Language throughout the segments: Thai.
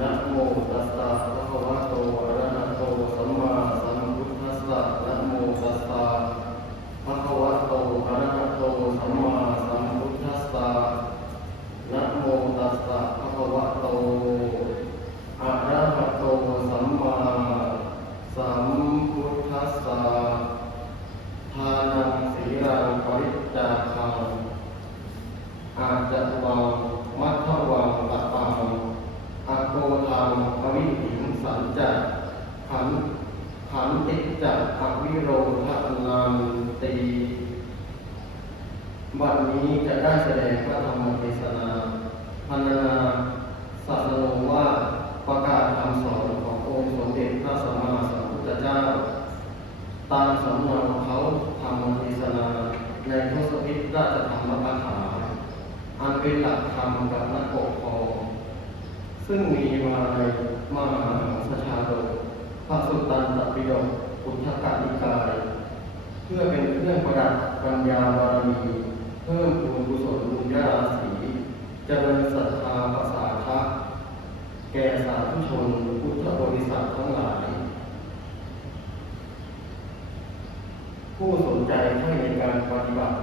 นะโมตัสสะภะคะวะโตอะระหะโตสัมมาสัมพุทธัสสะนะโมตัสสะภะคะวะโตอะระหะโตสัมมาสัมพุทธัสสะนะโมตัสสะภะคะวะโตอะระหะโตสัมมาสัมพุทธัสสะทานังสีรังปริจจาคัง อาจจะวังมัทธวังตะปังอาโกทังอวิหิงสันจักขันขันติจักอวิโรธนันตีวันนี้จะได้แสดงพระธรรมเทศนาพันนาศาสนงว่าประกาศคำสอนขององค์สมเด็จพระสัมมาสัมพุทธเจ้า ตามสำเนาเขาธรรมเทศนาในทศพิธ ราชธรรมกถาอันเป็นหลักธรรมกับนักปกครองซึ่งมีมาในมหาสัชาดกพระสุตตันตปิฎกพุทธกนิกาย เพื่อเป็นเครื่องประดับปัญญาบารมีเพิ่มพูนกุศลบุญญาราศีเจริญศรัทธาภาษาทะแก่สาธุชนพุทธบริษัททั้งหลาย ผู้สนใจใช่ในการปฏิบัติ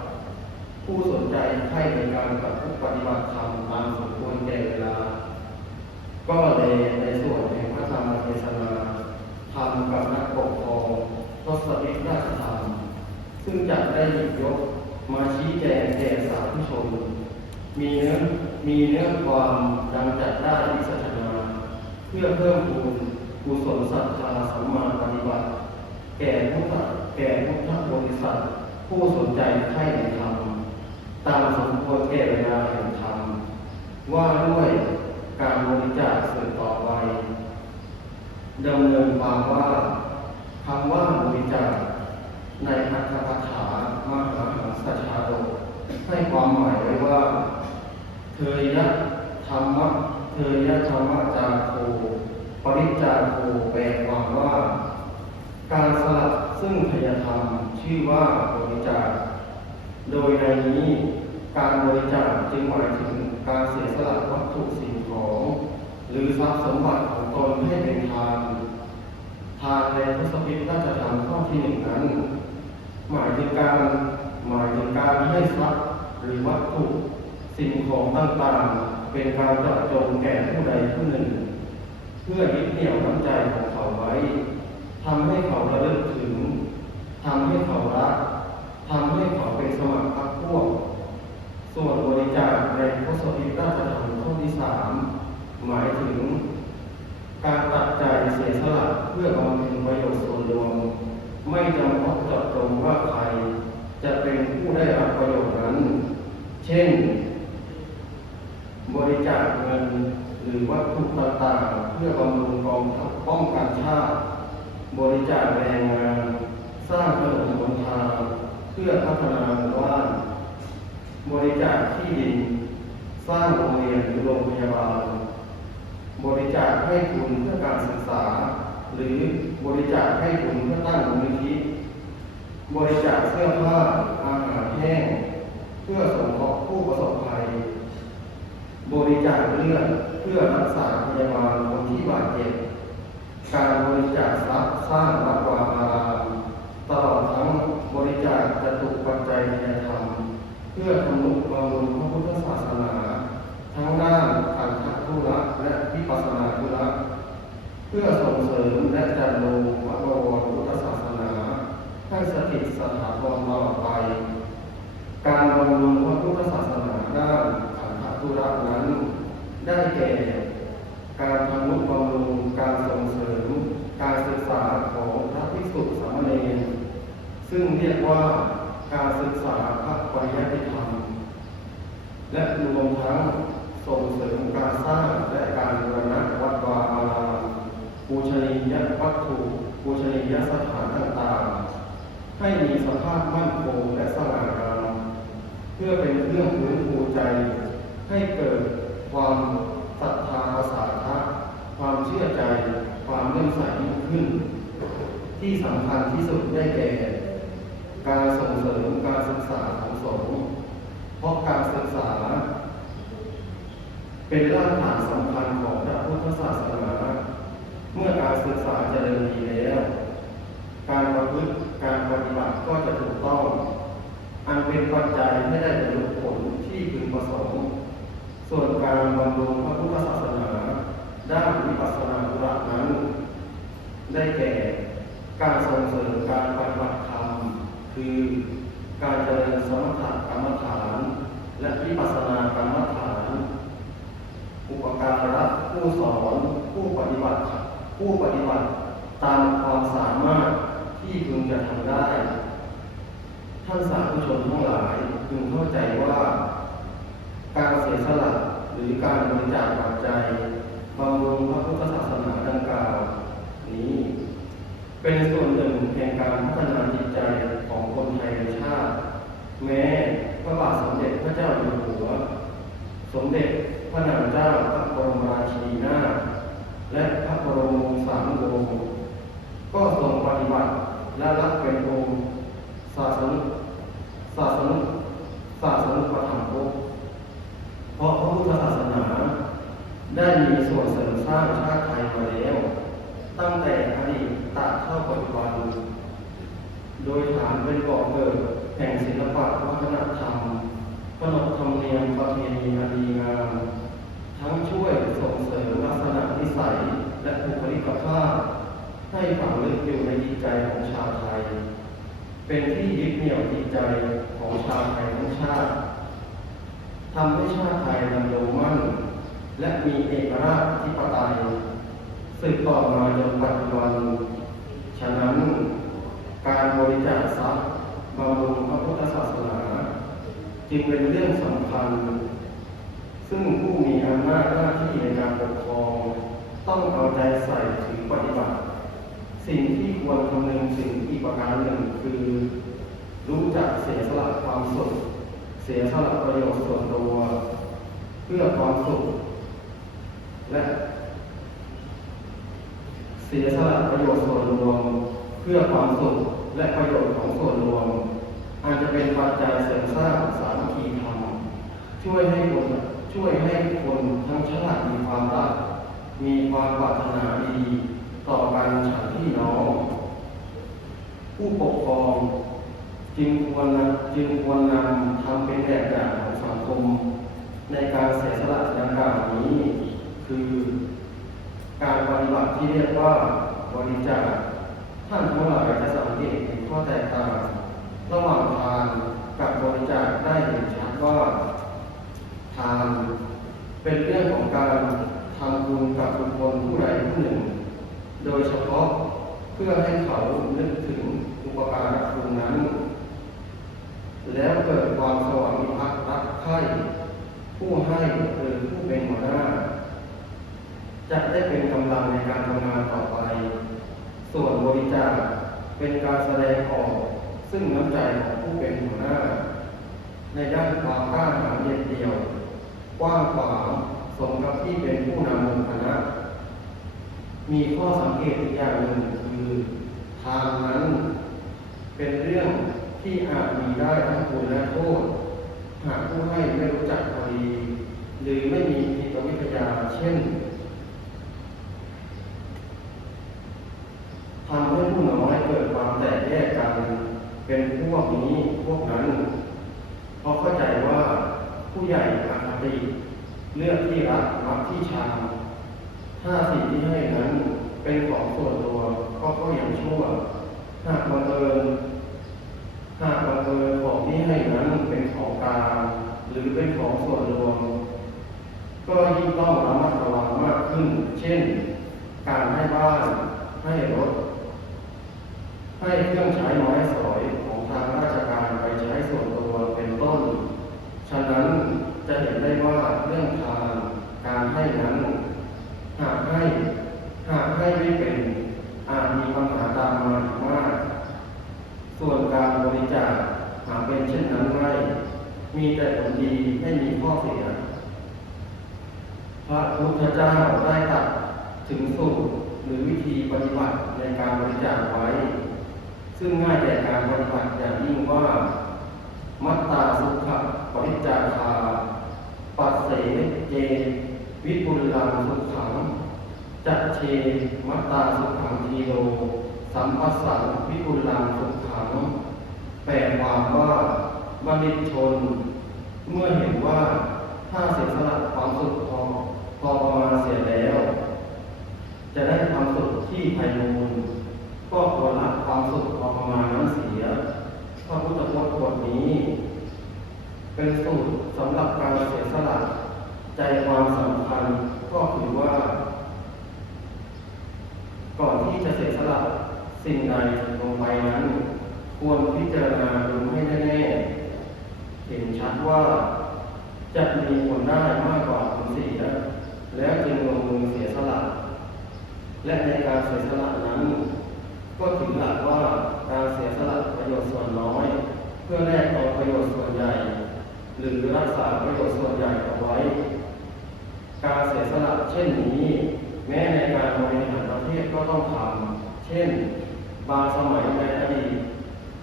ผู้สนใจใช่ในการประพฤติปฏิบัติธรรมตามสมควรแก่เวลา ก็เลยในส่วนแห่งพระธรรมเทศนาธรรมกับนักปกครองทศพิธราชธรรม ซึ่งจะได้หยิบยกมาชี้แจงแก่สาธุชน มีเนื้อมีเนื้อความดังจัดได้วิสัชนาเพื่อเพิ่มพูนกุศลศรัทธาสัมมาปฏิบัติ แก่พุทธแก่พุทธบริษัทผู้สนใจใคร่ในธรรม ตามสมควรแก่เวลาแห่งธรรม ว่าด้วยการบริจาคสืบต่อไปดำเนินความว่าคำว่าบริจาคในอัตถกถามหาสัชชาดกให้ความหมายไว้ว่าเทยะธรรมะเทยะธรรมะจาโคปริจาโคแปลความว่า การสละซึ่งพยธรรมชื่อว่าบริจาค โดยในนี้การบริจาคจึงหมายถึงการเสียสละวัตถุสิ่งของ หรือทรัพย์สมบัติของตนให้เป็นทาน ทานในทศพิธราชธรรมข้อที่หนึ่งนั้น หมายถึงการหมายถึงการให้ทรัพย์หรือวัตถุสิ่งของต่างๆ เป็นการเจาะจงแก่ผู้ใดผู้หนึ่ง เพื่อยึดเหนี่ยวน้ำใจของเขาไว้ทำให้เขาระลึกถึงทำให้เขารัก ทำให้เขาเป็นสมัครพรรคพวก ส่วนบริจาคในทศพิธราชธรรมข้อที่สามหมายถึง การตัดใจเสียสละเพื่อบำเพ็ญประโยชน์ส่วนรวม ไม่จำเพาะเจาะจงว่าใคร จะเป็นผู้ได้รับประโยชน์นั้น เช่น บริจาคเงินหรือวัตถุต่างๆเพื่อบำรุงกองทัพป้องกันชาติ บริจาคแรงงาน สร้างถนนหนทาง พื่อพัฒนาหมู่บ้านบริจาคที่ดิน สร้างโรงเรียนหรือโรงพยาบาล บริจาคให้ทุนเพื่อการศึกษา หรือบริจาคให้ทุนเพื่อตั้งมูลนิธิบริจาคเสื้อผ้าอาหารแห้ง เพื่อสงเคราะห์ผู้ประสบภัย บริจาคเลือดเพื่อรักษาพยาบาลคนที่บาดเจ็บ การบริจาคทรัพย์สร้างวัดวาอารามตลอด ริจาคจตุปัจจัยทายธรรมเพื่อทำนุบำรุงพระพุทธศาสนา ทั้งด้านขันธธุระและวิปัสสนาธุระเพื่อส่งเสริมและจัดลงพระบวรพุทธศาสนา ให้สถิตสถาพรตลอดไป การบำรุงพระพุทธศาสนาด้านขันธธุระนั้น ได้แก่ การทำนุบำรุงการส่งเสริม การศึกษาของพระภิกษุสามเณรซึ่งเรียกว่าการศึกษาพระปริยัติธรรม และรวมทั้งส่งเสริมการสร้างและการบูรณะวัดวาอารามปูชนียวัตถุปูชนียสถานต่างๆ ให้มีสภาพมั่นคงและสง่างามเพื่อเป็นเครื่องฟื้นฟูใจ ให้เกิดความศรัทธาภาษาทะความเชื่อใจ ความเลื่อมใสยิ่งขึ้น ที่สำคัญที่สุดได้แก่ การส่งเสริมการศึกษาของสงฆ์เพราะการศึกษา เป็นรากฐานสำคัญของพระพุทธศาสนาเมื่อการศึกษาเจริญดีแล้ว การประพฤติการปฏิบัติก็จะถูกต้อง อันเป็นปัจจัยให้ได้บรรลุผลที่พึงประสงค์ส่วนการบำรุงพระพุทธศาสนาด้านวิปัสสนาธุระนั้น ได้แก่การส่งเสริมการปฏิบัติ คือการเจริญสมถะกรรมฐาน และวิปัสสนากรรมฐาน อุปการะผู้สอนผู้ปฏิบัติ ผู้ปฏิบัติตามความสามารถที่พึงจะทำได้ ท่านสาธุชนทั้งหลายพึงเข้าใจว่า การเสียสละหรือการบริจาคปัจจัยบำรุงพระพุทธศาสนาดังกล่าว นี้ เป็นส่วนหนึ่งแห่งการพัฒนาจิตใจ ของคนไทยในชาติ แม้พระบาทสมเด็จพระเจ้าอยู่หัว สมเด็จพระนางเจ้าพระบรมราชินีนาถและพระบรมวงศานุวงศ์ก็ทรงปฏิบัติและรับเป็นองค์ศาสนศาสนศาสนุปถัมภกเพราะพระพุทธศาสนา ได้มีส่วนเสริมสร้างชาติไทยมาแล้ว ตั้งแต่อดีตตราบเท่าปัจจุบัน โดยฐานเป็นก่อเกิดแห่งศิลปะวัฒนธรรมขนบธรรมเนียมประเพณีอันดีงามทั้งช่วยส่งเสริมลักษณะนิสัย และบุคลิกภาพ ให้ฝังลึกอยู่ในจิตใจของชาวไทย เป็นที่ยึดเหนี่ยวจิตใจของชาวไทยทั้งชาติทำให้ชาติไทยดำรงมั่น และมีเอกราชอธิปไตยสืบต่อมาจนปัจจุบันฉะนั้น การบริจาคทรัพย์บำรุงพระพุทธศาสนา จึงเป็นเรื่องสำคัญ ซึ่งผู้มีอำนาจหน้าที่ในการปกครอง ต้องเอาใจใส่ถึงปฏิบัติ สิ่งที่ควรคำนึงถึงอีกประการหนึ่งคือ รู้จักเสียสละความสุข เสียสละประโยชน์ส่วนตัว เพื่อความสุข และเสียสละประโยชน์ส่วนรวมเพื่อความสุข และประโยชน์ของส่วนรวมอาจจะเป็นปัจจัยเสริมสร้างสามัคคีธรรมช่วยให้คนช่วยให้คนทั้งชาติมีความรักมีความปรารถนาดีต่อกันฉันพี่น้อง ผู้ปกครองจึงควรจึงควรนำทำเป็นแบบอย่างของสังคม ในการเสียสละดังกล่าวนี้ คือ การปฏิบัติที่เรียกว่าบริจาค ท่านทั้งหลายจะสังเกตเห็นข้อแตกต่างระหว่างทานกับบริจาคได้เห็นชัดว่า ทานเป็นเรื่องของการทำบุญกับบุคคลผู้ใดผู้หนึ่ง โดยเฉพาะเพื่อให้เขานึกถึงอุปการะคุณนั้น แล้วเกิดความสว่างมีภักรักใคร่ผู้ให้หรือผู้เป็นหัวหน้า จะได้เป็นกำลังในการทำ ส่วนบริจาคเป็นการแสดงออก ซึ่งน้ำใจของผู้เป็นหัวหน้า ในด้านความกล้าหาญเด็ดเดี่ยวกว้างขวางสมกับที่เป็นผู้นำหมู่คณะ มีข้อสังเกตอีกอย่างหนึ่งคือทางนั้น เป็นเรื่องที่อาจมีได้ทั้งคุณและโทษ หากผู้ให้ไม่รู้จักพอดี หรือไม่มีจิตวิทยาเช่น ทำให้ผู้น้อยเกิดความแต กแยกกันเป็นพวกนี้พวกนั้นเพราะเข้าใจว่าผู้ใหญ่อคติเลือกที่รักมักที่ชังถ้าสิ่งที่ให้นั้นเป็นของส่วนตัวก็ก็ยังชั่ว หากบังเอิญหากบังเอิญของที่ให้นั้นเป็นของกลางหรือเป็นของส่วนรวม ก็ยิ่งต้องระมัดระวังมากขึ้น เช่น การให้บ้านให้รถ ให้เครื่องใช้ไม้สอยของทางราชการไปใช้ส่วนตัวเป็นต้น ฉะนั้นจะเห็นได้ว่าเรื่องทานการให้นั้น หากให้ หากให้ไม่เป็น อาจมีปัญหาตามมาอีกมาก ส่วนการบริจาคหากเป็นเช่นนั้นไม่ มีแต่ผลดีไม่มีข้อเสีย พระพุทธเจ้าได้ตรัสถึงสูตรหรือวิธีปฏิบัติในการบริจาคไว้ ซึ่งง่ายแก่การปฏิบัติอย่างยิ่งว่า มัตตาสุขะปริจจาคา ปัสเส เจวิปุลลังสุขังจัตเชมัตตาสุขังทีโล สัมปัสสังวิปุลลังสุขังแปลความว่าบัณฑิตชน เมื่อเห็นว่าถ้าเสียสละความสุขพอพอประมาณเสียแล้ว จะได้ความสุขที่ไพบูรณ์ก็ควรละความสุขพอประมาณนั้นเสียพระพุทธพจน์บทนี้ เป็นสูตรสำหรับการเสียสละ ใจความสำคัญก็คือว่า ก่อนที่จะเสียสละสิ่งใดลงไปนั้น ควรพิจารณาดูให้แน่ๆเห็นชัดว่าจะมีผลได้มากกว่าผลเสียแล้วจึงลงมือเสียสละและในการเสียสละนั้น ก็ถือหลักว่าการเสียสละประโยชน์ส่วนน้อย เพื่อแลกเอาประโยชน์ส่วนใหญ่ หรือรักษาประโยชน์ส่วนใหญ่เอาไว้ การเสียสละเช่นนี้ แม้ในการบริหารประเทศก็ต้องทำเช่น บางสมัยในอดีต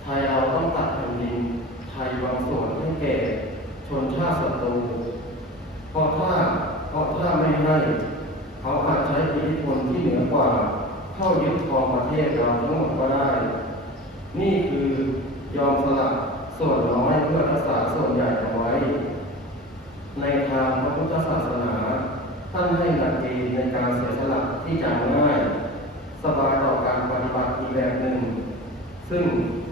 ไทยเราต้องตัดแผ่นดินไทยบางส่วนให้แก่ชนชาติศัตรูเพราะถ้าเพราะถ้าไม่ให้เขาอาจใช้อิทธิพลที่เหนือกว่าเข้ายึดครองประเทศเราทั้งหมดก็ได้ นี่คือยอมสละส่วนน้อยเพื่อรักษาส่วนใหญ่เอาไว้ ในทางพระพุทธศาสนา ท่านให้หลักเกณฑ์ในการเสียสละที่จำง่าย สบายต่อการปฏิบัติอีกแบบหนึ่ง ซึ่ง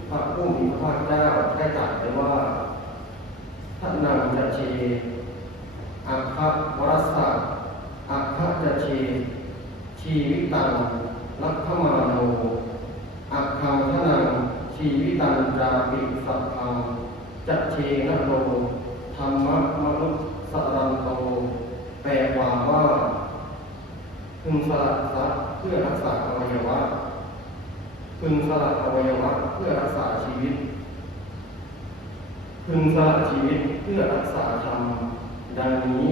พระผู้มีพระภาคเจ้าได้ตรัสไว้ว่าท่านนังจะเชอัคคะวรสะอัคคะจะเชชีวิตังลักขมาโนอัคคังทนังชีวิตังจาปิสัพพังจะเชนโลธรรมะมนุสรันโต แปลความว่าพึงสละทรัพย์เพื่อรักษาอวัยวะพึงสละอวัยวะเพื่อรักษาชีวิตพึงสละชีวิตเพื่อรักษาธรรมดังนี้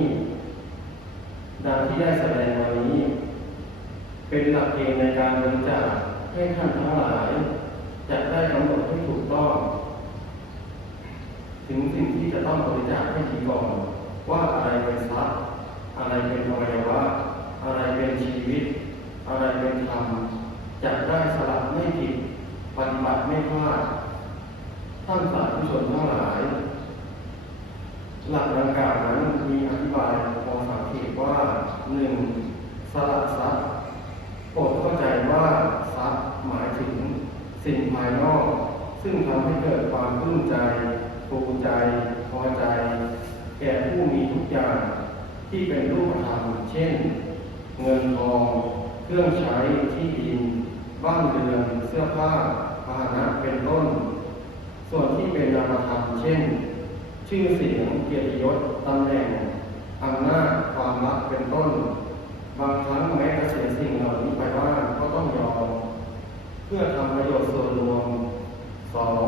ดังที่ได้แสดงมานี้ เป็นหลักเกณฑ์ในการบริจาคให้ท่านทั้งหลาย จะได้กำหนดให้ถูกต้อง ถึงสิ่งที่จะต้องบริจาคให้ดีก่อนว่าอะไรเป็นทรัพย์ อะไรเป็นอวัยวะ อะไรเป็นชีวิต อะไรเป็นธรรมจะได้สลับไม่ผิดปฏิบัติไม่พลาดท่านสาธุชนทั้งหลาย หลักดังกล่าวนั้นมีอธิบายพอสังเกตว่าหนึ่งสละทรัพย์โปรดเข้าใจว่าทรัพย์หมายถึงสิ่งภายนอก ซึ่งทำให้เกิดความปลื้มใจภูมิใจ พอใจ แก่ผู้มีทุกอย่าง ที่เป็นรูปธรรมเช่น เงินทองเครื่องใช้ที่ดิน บ้านเรือนเสื้อผ้าพาหนะเป็นต้น ส่วนที่เป็นนามธรรมเช่น ชื่อเสียงเกียรติยศตำแหน่งอำนาจความรักเป็นต้น บางครั้งแม้จะเสียสิ่งเหล่านี้ไปบ้างก็ต้องยอมเพื่อทำประโยชน์ส่วนรวม สอง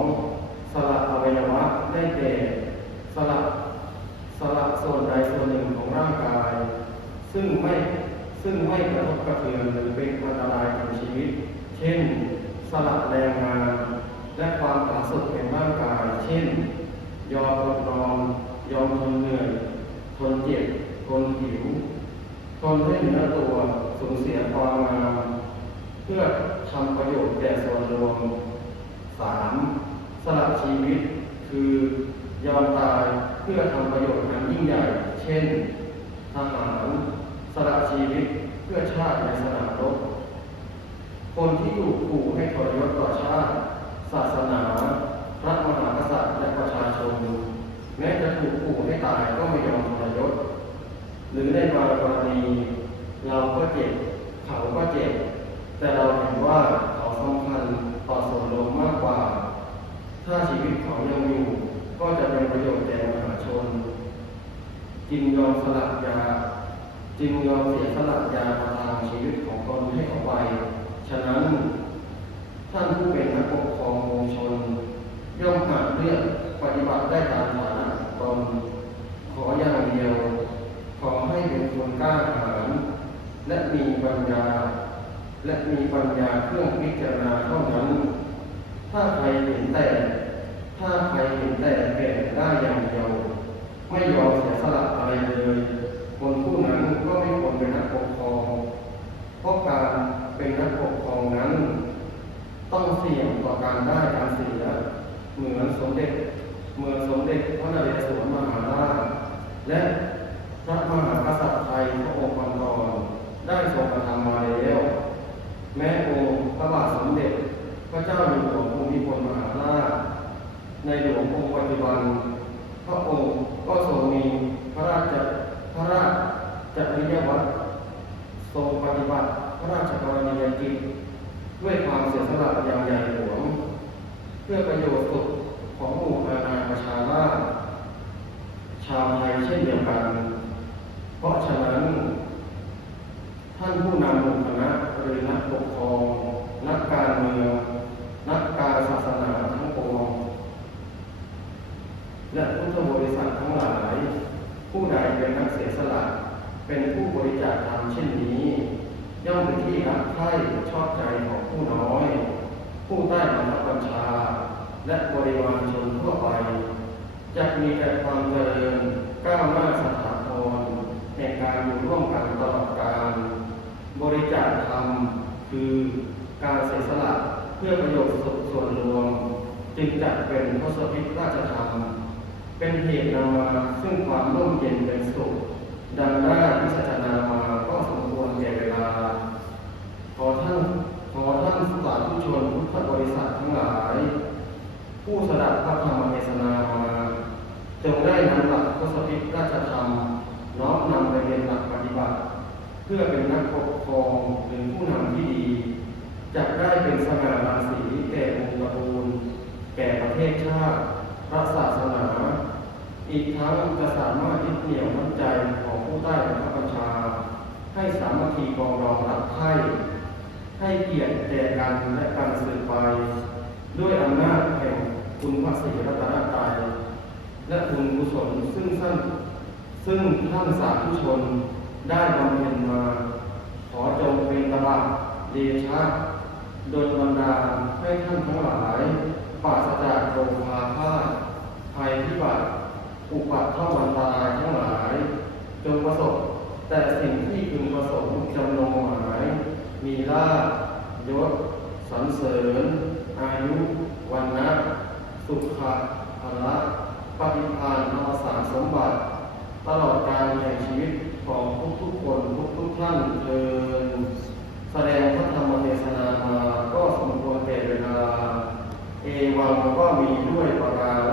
สละอวัยวะได้แก่สละสละส่วนใดส่วนหนึ่งของร่างกาย ซึ่ง ไม่ซึ่งไม่กระทบกระเทือนหรือเป็นอันตรายกับชีวิต เช่น สละแรงงาน และความผาสุกแห่งร่างกาย เช่น ยอมอดนอนยอมทนเหนื่อยทนเจ็บทนหิวทนให้เนื้อตัวสูญเสียความงามเพื่อทำประโยชน์แก่ส่วนรวมสามสละชีวิต คือยอมตายเพื่อทำประโยชน์อันยิ่งใหญ่ เช่น ทหาร สละชีวิตเพื่อชาติในสนามรบ คนที่ถูกขู่ให้ทรยศต่อชาติ ศาสนาพระมหากษัตริย์และประชาชนแม้จะถูกขู่ให้ตายก็ไม่ยอมทรยศ หรือในบางกรณีเราก็เจ็บเขาก็เจ็บ แต่เราเห็นว่าเขาสำคัญต่อส่วนรวมมากกว่า ถ้าชีวิตเขายังอยู่ก็จะเป็นประโยชน์แก่มหาชนจึงยอมสละยา จึงยอมเสียสละยาประทางชีวิตของตนให้ออกไป ฉะนั้นท่านผู้เป็นนักปกครองมวลชน ย่อมหาเลือกปฏิบัติได้ตามฐานะตน ขออย่างเดียว ขอให้เป็นคนกล้าหาญและมีปัญญา และมีปัญญาเครื่องพิจารณาเท่านั้น ถ้าใครเห็นแต่ถ้าใครเห็นแต่แก่ได้อย่างเดียว ไม่ยอมเสียสละอะไรเลย คนผู้นั้นก็ไม่ควรเป็นนักปกครอง เพราะการเป็นนักปกครองนั้น ต้องเสี่ยงต่อการได้การเสีย เหมือนสมเด็จเหมือนสมเด็จพระนเรศวรมหาราช และพระมหากษัตริย์ไทยพระองค์ก่อนได้ทรงกระทำมาแล้ว แม้องค์พระบาทสมเด็จ พระเจ้าอยู่หัวภูมิพลมหาราช ในหลวงองค์ปัจจุบัน พระองค์ก็ทรงมีพระราช พระราชจริยวัตรทรงปฏิบัติพระราชกรณียกิจด้วยความเสียสละอย่างใหญ่หลวง เพื่อประโยชน์สุขของหมู่อาณาประชาราษฎร์ชาวไทยเช่นเดียวกัน เพราะฉะนั้น ท่านผู้นำหมู่คณะหรือนักปกครอง นักการเมือง นักการศาสนาทั้งปวง และพุทธบริษัททั้งหลาย ผู้ใดเป็นนักเสียสละ เป็นผู้บริจาคธรรมเช่นนี้ ย่อมเป็นที่รักใคร่ชอบใจของผู้น้อย ผู้ใต้บังคับบัญชา และบริวารชนทั่วไปจะมีแต่ความเจริญก้าวหน้าสถาพรแห่งการอยู่ร่วมกันตลอดกาลบริจาคธรรมคือการเสียสละเพื่อประโยชน์ส่วนรวม จึงจัดเป็นทศพิธราชธรรม เป็นเหตุนำมาซึ่งความร่มเย็นเป็นสุข ดังได้พิจารณามาก็สมควรแก่เวลา ขอท่านขอท่านสาธุชนพุทธบริษัททั้งหลาย ผู้สดับพระธรรมเทศนามาจงได้นำหลักทศพิราชธรรม น้อมนำไปเป็นหลักปฏิบัติ เพื่อเป็นนักปกครองหรือผู้นำที่ดีจะได้เป็นสง่าราศีแก่วงตระกูลแก่ประเทศชาติพระศาสนา อีกทั้งจะสามารถยึดเหนี่ยวน้ำใจของผู้ใต้บังคับบัญชา ให้สามัคคีกองรองรักใคร่ให้เกียรติแก่กันและการสืบไป ด้วยอำนาจแห่งคุณพระศรีรัตนตรัยและบุญกุศลซึ่งท่านซึ่งท่านสาธุชนได้บำเพ็ญมา ขอจงเป็นตบะเดชะโดยบันดาให้ท่านทั้งหลายปราศจากโรคาพาธภัยพิบัติ อุปัตถวันตรายทั้งหลาย จงประสบ แต่สิ่งที่พึงประสงค์จำนงหมาย มีลาภยศสรรเสริญ อายุวันนะสุขะภละปฏิภาณอวสานสมบัติ ตลอดการแห่งชีวิตของทุกๆคนทุกๆท่านเทินแสดงพระธรรมเทศนามา ก็สมควรแก่เวลา เอวังก็มีด้วยประการ